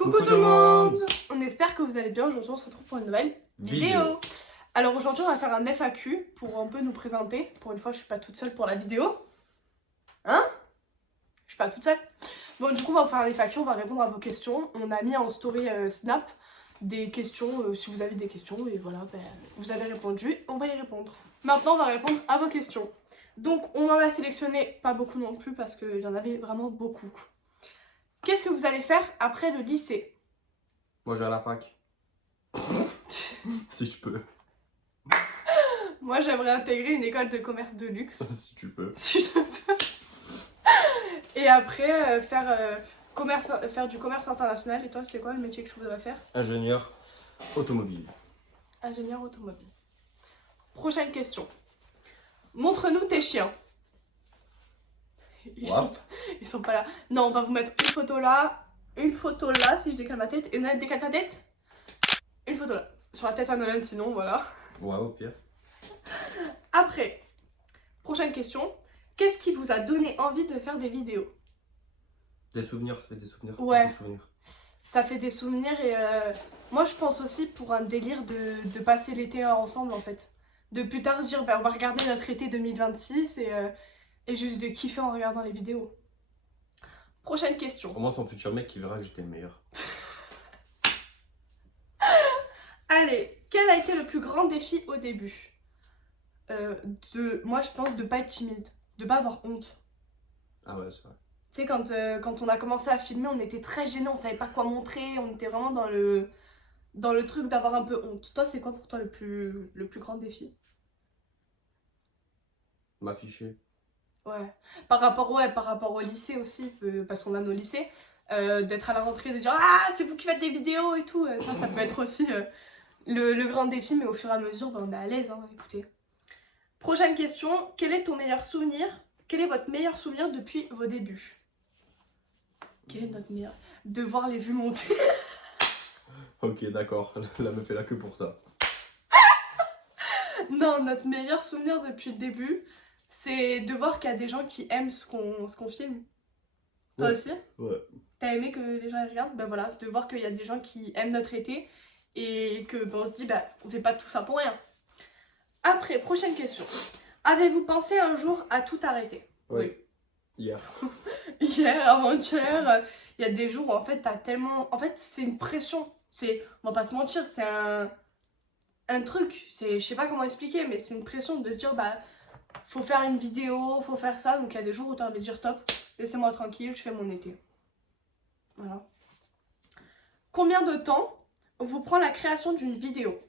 Coucou tout le monde. On espère que vous allez bien. Aujourd'hui on se retrouve pour une nouvelle vidéo. Alors aujourd'hui on va faire un FAQ pour un peu nous présenter. Pour une fois je suis pas toute seule pour la vidéo. Hein? Je suis pas toute seule. Bon du coup on va faire un FAQ, on va répondre à vos questions. On a mis en story Snap des questions, si vous avez des questions. Et voilà, vous avez répondu, on va y répondre. Maintenant on va répondre à vos questions. Donc on en a sélectionné pas beaucoup non plus parce qu'il y en avait vraiment beaucoup. Qu'est-ce que vous allez faire après le lycée? Moi je vais à la fac. Si je peux. Moi j'aimerais intégrer une école de commerce de luxe. Si tu peux. Si je peux. Et après faire du commerce international. Et toi c'est quoi le métier que tu voudrais faire? Ingénieur automobile. Ingénieur automobile. Prochaine question. Montre-nous tes chiens. Ils sont pas là. Non, on va vous mettre une photo là, si je décale ma tête. Et Nolan, décale ta tête. Une photo là. Sur la tête à Nolan, sinon, voilà. Ouais, au pire. Après, prochaine question. Qu'est-ce qui vous a donné envie de faire des vidéos? Des souvenirs, ça fait des souvenirs. Ouais. Des souvenirs. Ça fait des souvenirs et moi je pense aussi pour un délire de passer l'été ensemble en fait. De plus tard dire, on va regarder notre été 2026 et juste de kiffer en regardant les vidéos. Prochaine question. Comment son futur mec qui verra que j'étais le meilleur? Allez, quel a été le plus grand défi au début? Moi je pense de pas être timide, de pas avoir honte. Ah ouais, c'est vrai. Tu sais, quand on a commencé à filmer, on était très gênés, on savait pas quoi montrer, on était vraiment dans le truc d'avoir un peu honte. Toi, c'est quoi pour toi le plus grand défi? M'afficher. Ouais. Par rapport au lycée aussi, parce qu'on a nos lycées, d'être à la rentrée, de dire « Ah, c'est vous qui faites des vidéos et tout », ça peut être aussi le grand défi, mais au fur et à mesure, on est à l'aise, hein, écoutez. Prochaine question, quel est ton meilleur souvenir? Quel est votre meilleur souvenir depuis vos débuts? Quel est notre meilleur? De voir les vues monter. Ok, d'accord, la meuf est là que pour ça. Non, notre meilleur souvenir depuis le début, c'est de voir qu'il y a des gens qui aiment ce qu'on filme. Toi Ouais. aussi? Ouais. T'as aimé que les gens y regardent? Ben voilà, de voir qu'il y a des gens qui aiment notre été et que on se dit, on fait pas tout ça pour rien. Après, prochaine question. Avez-vous pensé un jour à tout arrêter? Oui. Hier. Hier, avant-hier, il y a des jours où en fait t'as tellement... En fait c'est une pression, on va pas se mentir, c'est un truc, je sais pas comment expliquer, mais c'est une pression de se dire faut faire une vidéo, faut faire ça, donc il y a des jours où t'as envie de dire stop, laissez-moi tranquille, je fais mon été. Voilà. Combien de temps vous prend la création d'une vidéo?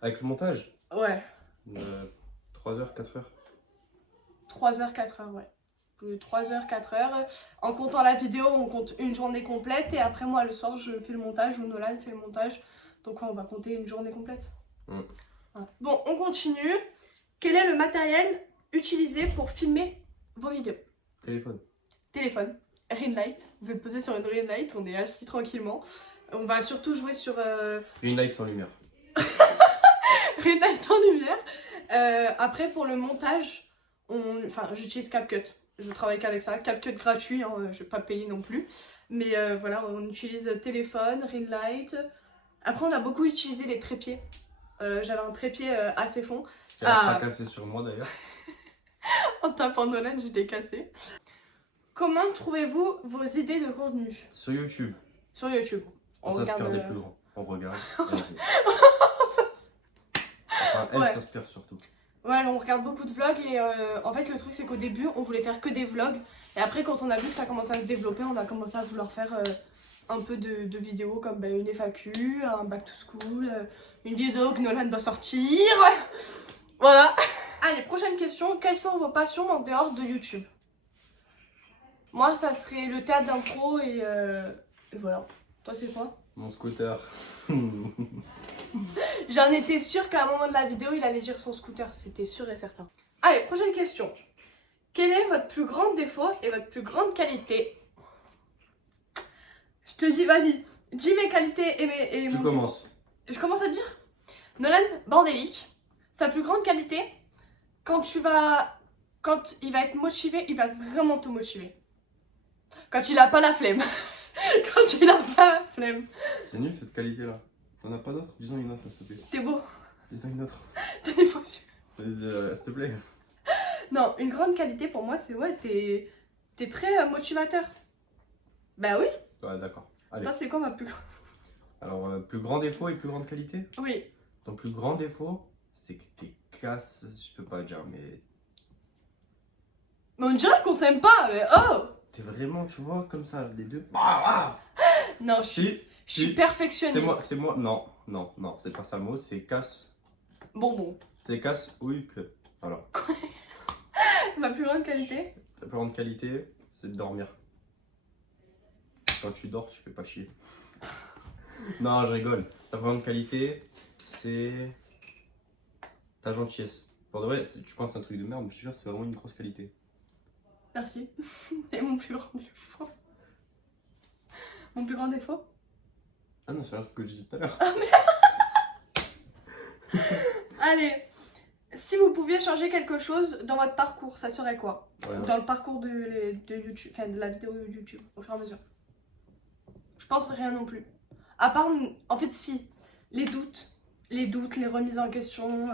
Avec le montage? Ouais. 3 heures, 4 heures. 3 heures, 4 heures, ouais. 3 heures, 4 heures. En comptant la vidéo, on compte une journée complète. Et après, moi, le soir, je fais le montage ou Nolan fait le montage. Donc, on va compter une journée complète. Voilà. Bon, on continue. Quel est le matériel utilisé pour filmer vos vidéos? Téléphone. Téléphone. Ring light. Vous êtes posé sur une ring light. On est assis tranquillement. On va surtout jouer sur... Une light sans lumière. Ring light sans lumière. Après, pour le montage, j'utilise CapCut. Je travaille qu'avec ça, CapCut gratuit, hein, je vais pas payer non plus. Mais voilà, on utilise téléphone, ring light. Après, on a beaucoup utilisé les trépieds. J'avais un trépied assez fond. Qui a fracassé sur moi d'ailleurs. En tapant Nolan, je l'ai cassé. Comment trouvez-vous vos idées de contenu? Sur YouTube. Sur YouTube. On s'inspire des plus grands. On regarde. Elle Ouais. s'inspire surtout. Ouais, on regarde beaucoup de vlogs et en fait le truc c'est qu'au début on voulait faire que des vlogs et après quand on a vu que ça commençait à se développer on a commencé à vouloir faire un peu de vidéos comme une FAQ, un back to school, une vidéo que Nolan doit sortir, voilà. Allez, prochaine question, quelles sont vos passions en dehors de YouTube? Moi ça serait le théâtre d'impro et voilà. Toi c'est quoi? Mon scooter. J'en étais sûre qu'à un moment de la vidéo, il allait dire son scooter. C'était sûr et certain. Allez, prochaine question. Quel est votre plus grand défaut et votre plus grande qualité? Je te dis, vas-y. Dis mes qualités et Tu mon commences. défaut. Je commence à dire Nolan, bordélique. Sa plus grande qualité, quand il va être motivé, il va vraiment te motiver. Quand il a pas la flemme. Quand tu l'as pas, flemme. C'est nul cette qualité là. T'en as pas d'autres? Disons une autre, s'il te plaît. T'es beau. Disons une autre. T'as des faux yeux. S'il te plaît. Non, une grande qualité pour moi, c'est ouais, t'es très motivateur. Bah oui. Ouais, d'accord. Allez. Toi, c'est quoi ma plus grande? Alors, plus grand défaut et plus grande qualité? Oui. Ton plus grand défaut, c'est que t'es casse. Je peux pas dire, mais. Mais on dirait qu'on s'aime pas, mais oh! T'es vraiment, tu vois, comme ça, les deux. Non, Si. je suis perfectionniste. C'est moi. Non, non, non, c'est pas ça le mot, c'est casse. Bon. C'est casse, oui, que. Voilà. Ma plus grande qualité? Ta plus grande qualité, c'est de dormir. Quand tu dors, tu fais pas chier. Non, je rigole. Ta plus grande qualité, c'est ta gentillesse. Pour de vrai, tu penses un truc de merde, mais je te jure, c'est vraiment une grosse qualité. Merci. Et mon plus grand défaut? Mon plus grand défaut? Ah non, c'est un truc que j'ai dit tout à l'heure. Allez, si vous pouviez changer quelque chose dans votre parcours, ça serait quoi? Ouais, Dans le parcours de YouTube, enfin de la vidéo YouTube, au fur et à mesure. Je pense rien non plus. À part, en fait, si, les doutes, les remises en question,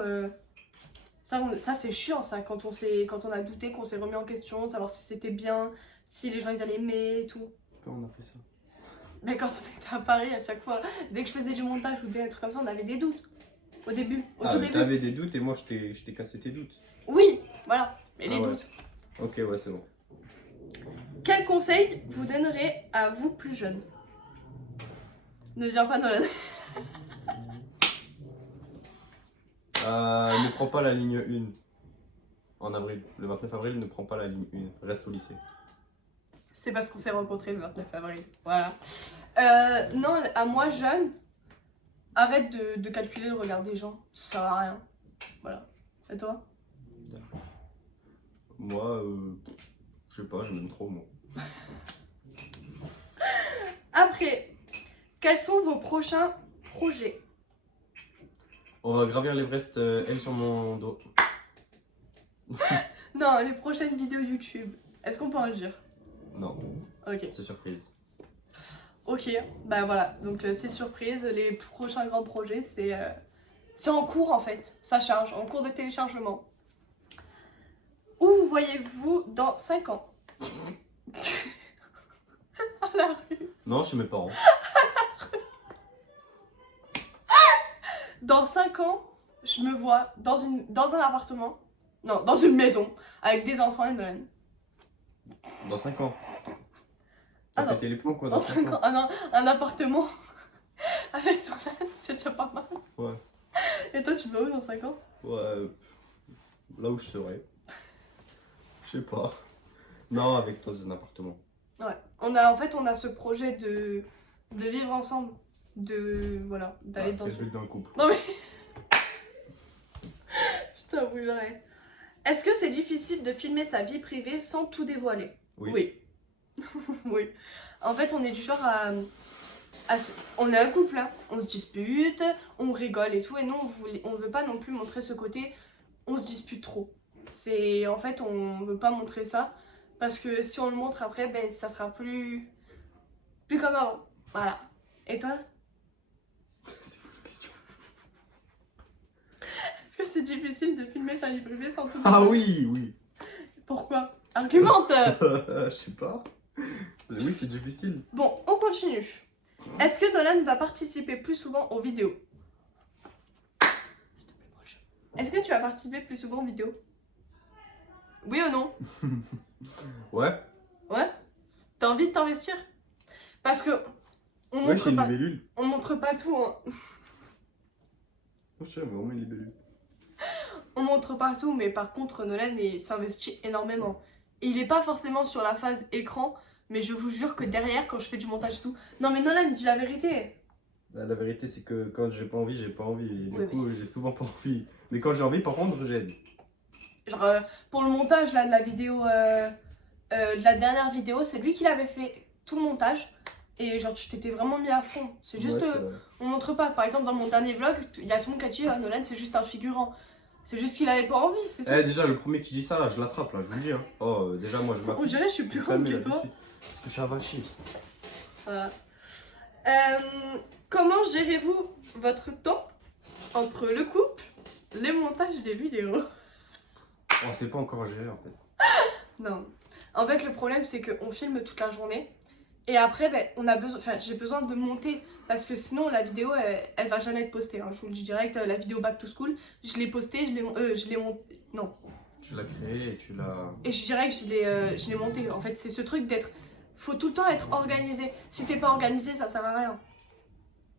ça c'est chiant ça, quand on a douté, qu'on s'est remis en question, de savoir si c'était bien, si les gens ils allaient aimer et tout. Quand on a fait ça? Mais quand on était à Paris, à chaque fois, dès que je faisais du montage ou des trucs comme ça, on avait des doutes. Au début, au tout début. T'avais des doutes et moi je t'ai cassé tes doutes. Oui, voilà, mais les ouais. doutes. Ok, ouais, c'est bon. Quel conseil vous donnerez à vous plus jeune? Ne viens pas Nolan. Ne prends pas la ligne 1 en avril. Le 29 avril, ne prends pas la ligne 1. Reste au lycée. C'est parce qu'on s'est rencontrés le 29 avril. Voilà. Non, à moi jeune, arrête de calculer le regard des gens. Ça sert à rien. Voilà. Et toi? Moi, je sais pas, je m'aime trop, moi. Après, quels sont vos prochains projets? On va gravir l'Everest, elle sur mon dos. Non, les prochaines vidéos YouTube. Est-ce qu'on peut en dire? Non, Ok. c'est surprise. Ok, bah voilà. Donc c'est surprise. Les prochains grands projets, c'est en cours en fait. Ça charge, en cours de téléchargement. Où vous voyez-vous dans 5 ans? À la rue. Non, chez mes parents. Dans 5 ans, je me vois dans un appartement. Non, dans une maison. Avec des enfants et Nolan. Dans 5 ans. Ah T'as non. pété les plombs quoi Dans 5 ans. Ah non, un appartement. Avec Nolan, c'est déjà pas mal. Ouais. Et toi, tu te vois où dans 5 ans? Ouais. Là où je serais. Je sais pas. Non, avec toi, dans un appartement. Ouais. On a ce projet de vivre ensemble. Voilà, d'aller dans C'est le but d'un couple. Non mais... Putain, vous j'arrête. Est-ce que c'est difficile de filmer sa vie privée sans tout dévoiler? Oui. Oui. En fait, on est du genre on est un couple, là. On se dispute, on rigole et tout. Et nous, on veut pas non plus montrer ce côté, on se dispute trop. En fait, on veut pas montrer ça. Parce que si on le montre après, ben, ça sera plus comme avant. Voilà. Et toi? C'est une question. Est-ce que c'est difficile de filmer sa vie privée sans tout Ah dévoiler? oui. Pourquoi? Argumente. Je sais pas. Oui, c'est difficile. Bon, on continue. Est-ce que Nolan va participer plus souvent aux vidéos? S'il te plaît, proche. Est-ce que tu vas participer plus souvent aux vidéos? Oui ou non? Ouais. Ouais? T'as envie de t'investir? Parce que on Ouais, montre c'est une pas, libellule. on montre pas tout, hein. Oh, je sais, mais vraiment une libellule. On montre pas tout, mais par contre Nolan s'investit énormément. Et il est pas forcément sur la phase écran, mais je vous jure que derrière, quand je fais du montage et tout... Non mais Nolan, dis la vérité. Bah, la vérité, c'est que quand j'ai pas envie, j'ai pas envie. Et du Oui, coup, j'ai souvent pas envie. Mais quand j'ai envie, par contre, j'aide. Genre, pour le montage là, de la vidéo, de la dernière vidéo, c'est lui qui l'avait fait tout le montage. Et genre, tu t'étais vraiment mis à fond. C'est juste, Ouais, c'est vrai. on montre pas. Par exemple, dans mon dernier vlog, il y a tout le monde qui a dit, ah, Nolan, c'est juste un figurant. C'est juste qu'il avait pas envie, c'est tout. Eh, déjà, le premier qui dit ça, là, je l'attrape, là, je vous le dis. Hein. Oh, déjà, moi, je m'affiche. On dirait que je suis plus Je grande calme que là-dessus. toi. Parce que je suis avachi. Voilà. Comment gérez-vous votre temps entre le couple, les montages des vidéos? On sait pas encore gérer en fait. Non. En fait, le problème, c'est qu'on filme toute la journée. Et après, ben, j'ai besoin de monter. Parce que sinon, la vidéo, elle va jamais être postée. Hein. Je vous le dis direct, la vidéo Back to School, je l'ai postée, je l'ai montée. Non. Tu l'as créé et tu l'as... Et je dirais que je l'ai montée. En fait, c'est ce truc d'être... Faut tout le temps être organisé. Si t'es pas organisé, ça sert à rien.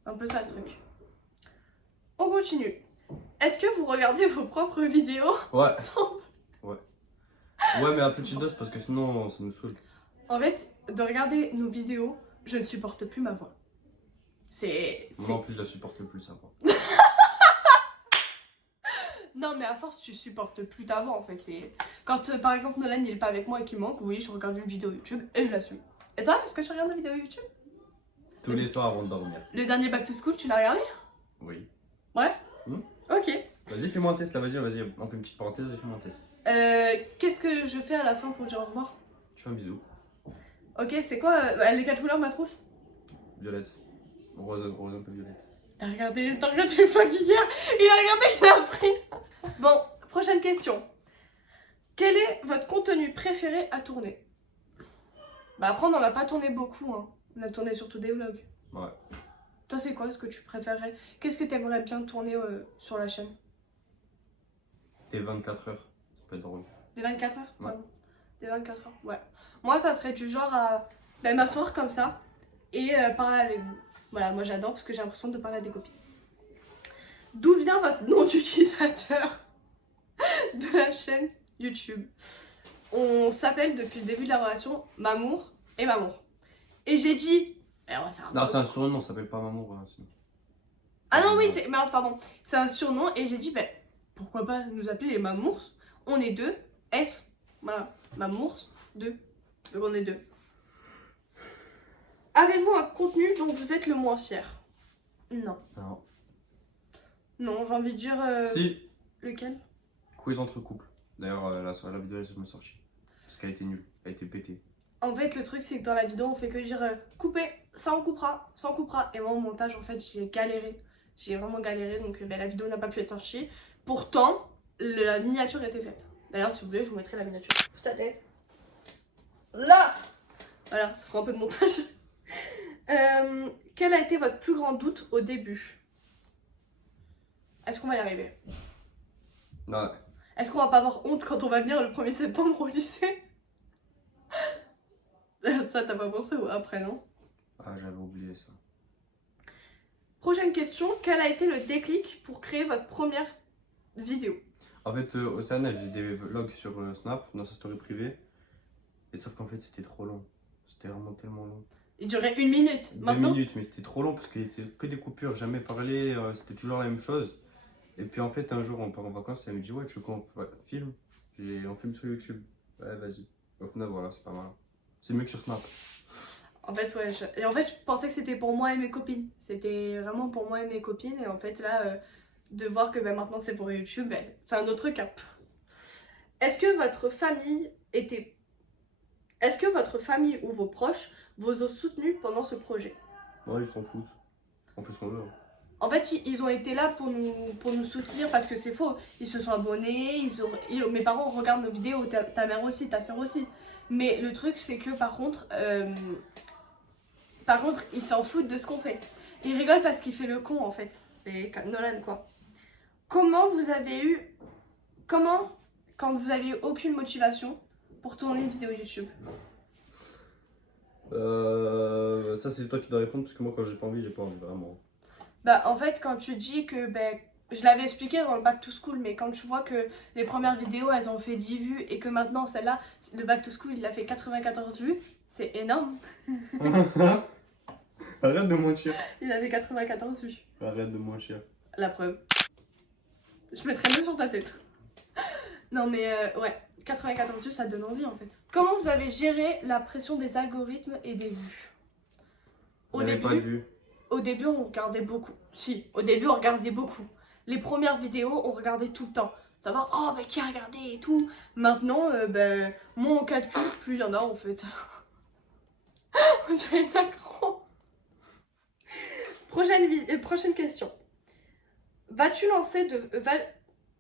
Un peu ça, le truc. On continue. Est-ce que vous regardez vos propres vidéos? Ouais. Ouais, mais à petite dose parce que sinon, ça nous saoule. En fait, de regarder nos vidéos, je ne supporte plus ma voix. Moi, en plus, je la supporte plus, ça va. Non, mais à force, tu supportes plus ta voix, en fait. Quand, par exemple, Nolan, il est pas avec moi et qu'il manque, oui, je regarde une vidéo YouTube et je l'assume. Et toi, est-ce que tu regardes une vidéo YouTube? Tous les soirs avant de dormir. Le dernier Back to School, tu l'as regardé? Oui. Ouais. Ok. Vas-y, fais-moi un test, là, vas-y, on fait une petite parenthèse, vas-y, fais-moi un test. Qu'est-ce que je fais à la fin pour dire au revoir? Tu fais un bisou. Ok, c'est quoi les 4 couleurs, ma trousse? Violette. Rose un peu violette. T'as regardé le vlog hier? Il a regardé, il a appris. Bon, prochaine question. Quel est votre contenu préféré à tourner? Bah après, on n'en a pas tourné beaucoup, hein. On a tourné surtout des vlogs. Ouais. Toi, c'est quoi ce que tu préférerais? Qu'est-ce que t'aimerais bien tourner sur la chaîne? Des 24 heures, ça peut être drôle. Des 24 heures? Ouais. Pardon. Des 24 heures, ouais. Moi, ça serait du genre à m'asseoir comme ça et parler avec vous. Voilà, moi j'adore parce que j'ai l'impression de parler à des copines. D'où vient votre nom d'utilisateur de la chaîne YouTube? On s'appelle depuis le début de la relation Mamour et Mamour. Et j'ai dit... on va faire un Non, c'est un surnom, ça s'appelle pas Mamour. Hein, ah non, oui, pardon. C'est un surnom et j'ai dit, pourquoi pas nous appeler les Mamours? On est deux. S. Voilà. Mamours, deux. Donc on est deux. Avez-vous un contenu dont vous êtes le moins fier? Non. Non. Non, j'ai envie de dire... Si. Lequel? Quiz entre couples. D'ailleurs, la vidéo, elle se sortie. Parce qu'elle était nulle. Elle était pétée. En fait, le truc, c'est que dans la vidéo, on fait que dire couper, ça on coupera, ça on coupera. Et moi, au montage, en fait, j'ai galéré. J'ai vraiment galéré, donc la vidéo n'a pas pu être sortie. Pourtant, la miniature était faite. D'ailleurs, si vous voulez, je vous mettrai la miniature. Pousse ta tête. Là! Voilà, ça prend un peu de montage. Quel a été votre plus grand doute au début? Est-ce qu'on va y arriver? Ouais. Est-ce qu'on va pas avoir honte quand on va venir le 1er septembre au lycée? Ça, t'as pas pensé ou après, non? Ah, j'avais oublié ça. Prochaine question, quel a été le déclic pour créer votre première vidéo? En fait, Océane, elle faisait des vlogs sur Snap, dans sa story privée. Et sauf qu'en fait, c'était trop long. C'était vraiment tellement long. Il durait 1 minute. 2 Maintenant, minutes, mais c'était trop long parce qu'il était que des coupures, jamais parlé, c'était toujours la même chose. Et puis en fait, un jour, on part en vacances, elle me dit, ouais, tu veux qu'on filme? On filme sur YouTube. Ouais, vas-y. Au final, voilà, c'est pas mal. C'est mieux que sur Snap. en fait, ouais. Et en fait, je pensais que c'était pour moi et mes copines. C'était vraiment pour moi et mes copines. Et en fait, là, de voir que maintenant c'est pour YouTube, c'est un autre cap. Est-ce que votre famille ou vos proches vous ont soutenu pendant ce projet? Ouais, ils s'en foutent. On fait ce qu'on veut. Hein. En fait, ils ont été là pour nous soutenir parce que c'est faux. Ils se sont abonnés, mes parents regardent nos vidéos, ta mère aussi, ta soeur aussi. Mais le truc, c'est que par contre, ils s'en foutent de ce qu'on fait. Ils rigolent parce qu'il fait le con en fait. C'est Nolan quoi. Comment, quand vous aviez aucune motivation pour tourner une vidéo YouTube? Ça, c'est toi qui dois répondre parce que moi, quand j'ai pas envie vraiment. En fait, quand tu dis que, je l'avais expliqué dans le Back to School, mais quand tu vois que les premières vidéos, elles ont fait 10 vues et que maintenant, celle-là, le Back to School, il a fait 94 vues, c'est énorme. Arrête de mentir. Il avait 94 vues. Arrête de mentir. La preuve. Je mettrai mieux sur ta tête. Non mais, ouais, 94 vues, ça te donne envie en fait. Comment vous avez géré la pression des algorithmes et des vues? Pas de vue. Au début, on regardait beaucoup. Si, au début, on regardait beaucoup. Les premières vidéos, on regardait tout le temps. Savoir, oh, qui a regardé et tout. Maintenant, moins on calcule, plus il y en a en fait. On dirait une accro. Prochaine question.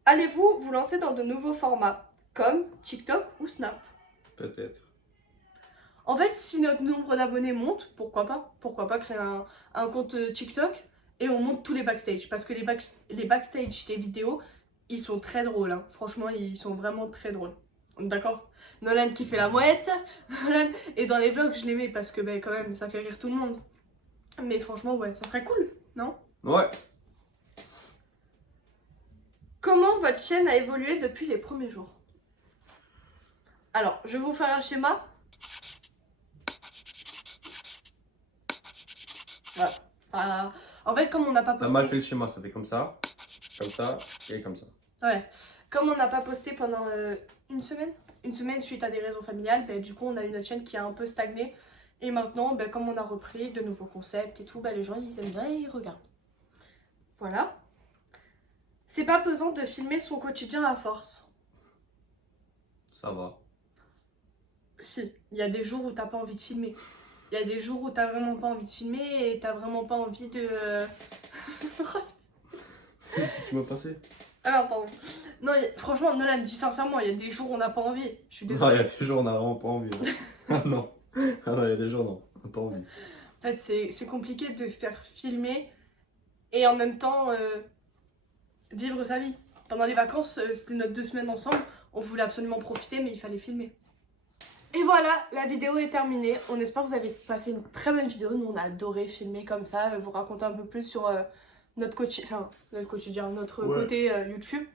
Allez-vous vous lancer dans de nouveaux formats comme TikTok ou Snap? Peut-être. En fait, si notre nombre d'abonnés monte, pourquoi pas? Pourquoi pas créer un compte TikTok et on monte tous les backstage? Parce que les backstage des vidéos, ils sont très drôles. Hein. Franchement, ils sont vraiment très drôles. D'accord? Nolan qui fait la mouette. Nolan... Et dans les vlogs, je les mets parce que ben, quand même, ça fait rire tout le monde. Mais franchement, ouais, ça serait cool, non? Ouais. Comment votre chaîne a évolué depuis les premiers jours? Alors, je vais vous faire un schéma. Voilà. En fait, comme on n'a pas posté... T'as mal fait le schéma, ça fait comme ça et comme ça. Ouais. Comme on n'a pas posté pendant une semaine suite à des raisons familiales, ben, du coup, on a une chaîne qui a un peu stagné. Et maintenant, ben, comme on a repris de nouveaux concepts et tout, ben, les gens, ils aiment bien et ils regardent. Voilà. C'est pas pesant de filmer son quotidien à force. Ça va. Si, il y a des jours où t'as pas envie de filmer. Il y a des jours où t'as vraiment pas envie de filmer et t'as vraiment pas envie de... Qu'est-ce que tu m'as passé? Alors, pardon. Non, franchement, Nolan, dis sincèrement, il y a des jours où on n'a pas envie. Je suis Non, il y désolée. a des jours on n'a vraiment pas envie. Ah non. Ah non, il y a des jours non, on n'a pas envie. En fait, c'est compliqué de faire filmer et en même temps vivre sa vie. Pendant les vacances, c'était notre 2 semaines ensemble. On voulait absolument profiter, mais il fallait filmer. Et voilà, la vidéo est terminée. On espère que vous avez passé une très bonne vidéo. Nous, on a adoré filmer comme ça, vous raconter un peu plus sur notre quotidien, notre côté YouTube.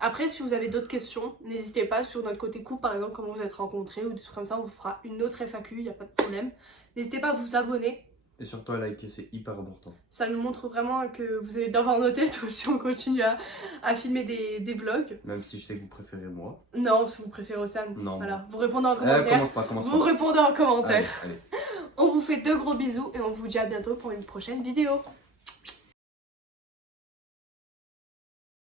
Après, si vous avez d'autres questions, n'hésitez pas sur notre côté couple, par exemple, comment vous êtes rencontrés ou des trucs comme ça, on vous fera une autre FAQ, il n'y a pas de problème. N'hésitez pas à vous abonner. Et surtout à liker, c'est hyper important. Ça nous montre vraiment que vous allez bien voir nos têtes si on continue à filmer des vlogs. Même si je sais que vous préférez moi. Non, si vous préférez Océane. Non. Voilà, vous répondez en commentaire. Commence Vous pas. répondez en commentaire. Allez. On vous fait de gros bisous et on vous dit à bientôt pour une prochaine vidéo.